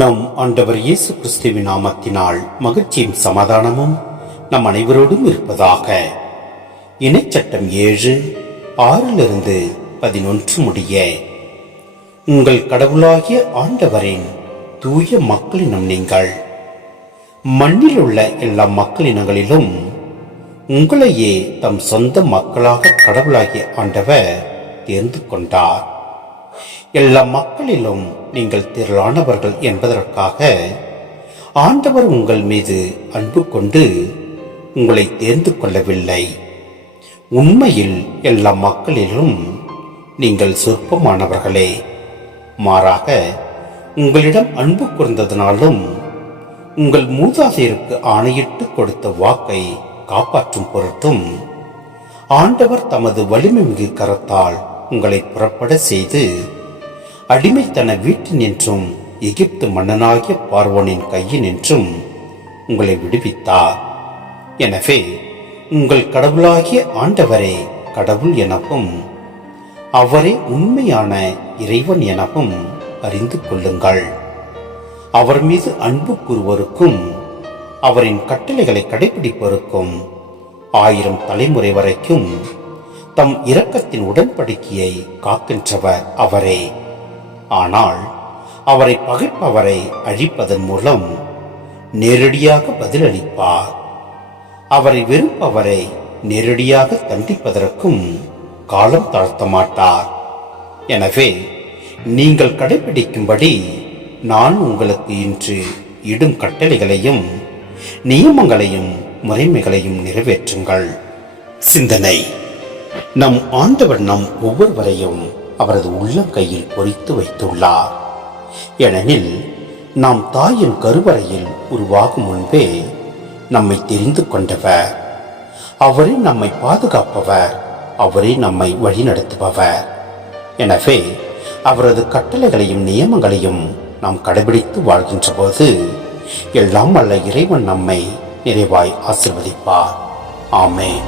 நம் ஆண்டவர் இயேசு கிறிஸ்துவின் நாமத்தினால் மகிழ்ச்சியும் சமாதானமும் நம் அனைவரோடும் இருப்பதாக. இணைச்சட்டம் 7:6-11 முடிய. உங்கள் கடவுளாகிய ஆண்டவரின் தூய மக்களினம் நீங்கள். மண்ணில் உள்ள எல்லா மக்களினங்களிலும் உங்களையே தம் சொந்த மக்களாக கடவுளாகிய ஆண்டவர் தேர்ந்து கொண்டார். எல்லா மக்களிலும் நீங்கள் திரளானவர்கள் என்பதற்காக ஆண்டவர் உங்கள் மீது அன்பு கொண்டு உங்களை தேர்ந்து கொள்ளவில்லை. உண்மையில் எல்லா மக்களிலும் நீங்கள் சொற்பமானவர்களே. மாறாக உங்களிடம் அன்பு கூர்ந்ததனாலும் உங்கள் மூதாதையருக்கு ஆணையிட்டு கொடுத்த வாக்கை காப்பாற்றும் பொருட்டும் ஆண்டவர் தமது வலிமை மிகு கரத்தால் உங்களை புறப்பட செய்து அடிமைத்தன வீட்டினின்றும் எகிப்து மன்னனாகிய பார்வோனின் கையினின்றும் உங்களை விடுவித்தார். எனவே உங்கள் கடவுளாகிய ஆண்டவரே கடவுள் எனவும் அவரே உண்மையான இறைவன் எனவும் அறிந்து கொள்ளுங்கள். அவர் மீது அன்பு கூறுவோருக்கும் அவரின் கட்டளைகளை கடைபிடிப்போருக்கும் 1000 தலைமுறை வரைக்கும் தம் இரக்கத்தின் உடன்படிக்கையை காக்கின்றவர் அவரே. ஆனால் அவரை பகைப்பவரை அழிப்பதன் மூலம் நேரடியாக பதிலளிப்பார். அவரை வெறுப்பவரை நேரடியாக தண்டிப்பதற்கும் காலம் தாழ்த்த மாட்டார். எனவே நீங்கள் கடைபிடிக்கும்படி நான் உங்களுக்கு இன்று இடும் கட்டளைகளையும் நியமங்களையும் முறைமைகளையும் நிறைவேற்றுங்கள். சிந்தனை. நம் ஆண்டவர் நம் ஒவ்வொருவரையும் அவரது உள்ளங்கையில் பொறித்து வைத்துள்ளார். ஏனெனில் நாம் தாயின் கருவறையில் உருவாகும் முன்பே நம்மை தெரிந்து கொண்டவர். அவரே நம்மை பாதுகாப்பவர். அவரே நம்மை வழிநடத்துபவர். எனவே அவரது கட்டளைகளையும் நியமங்களையும் நாம் கடைபிடித்து வாழ்கின்ற போது எல்லாம் வல்ல இறைவன் நம்மை நிறைவாய் ஆசீர்வதிப்பார். ஆமென்.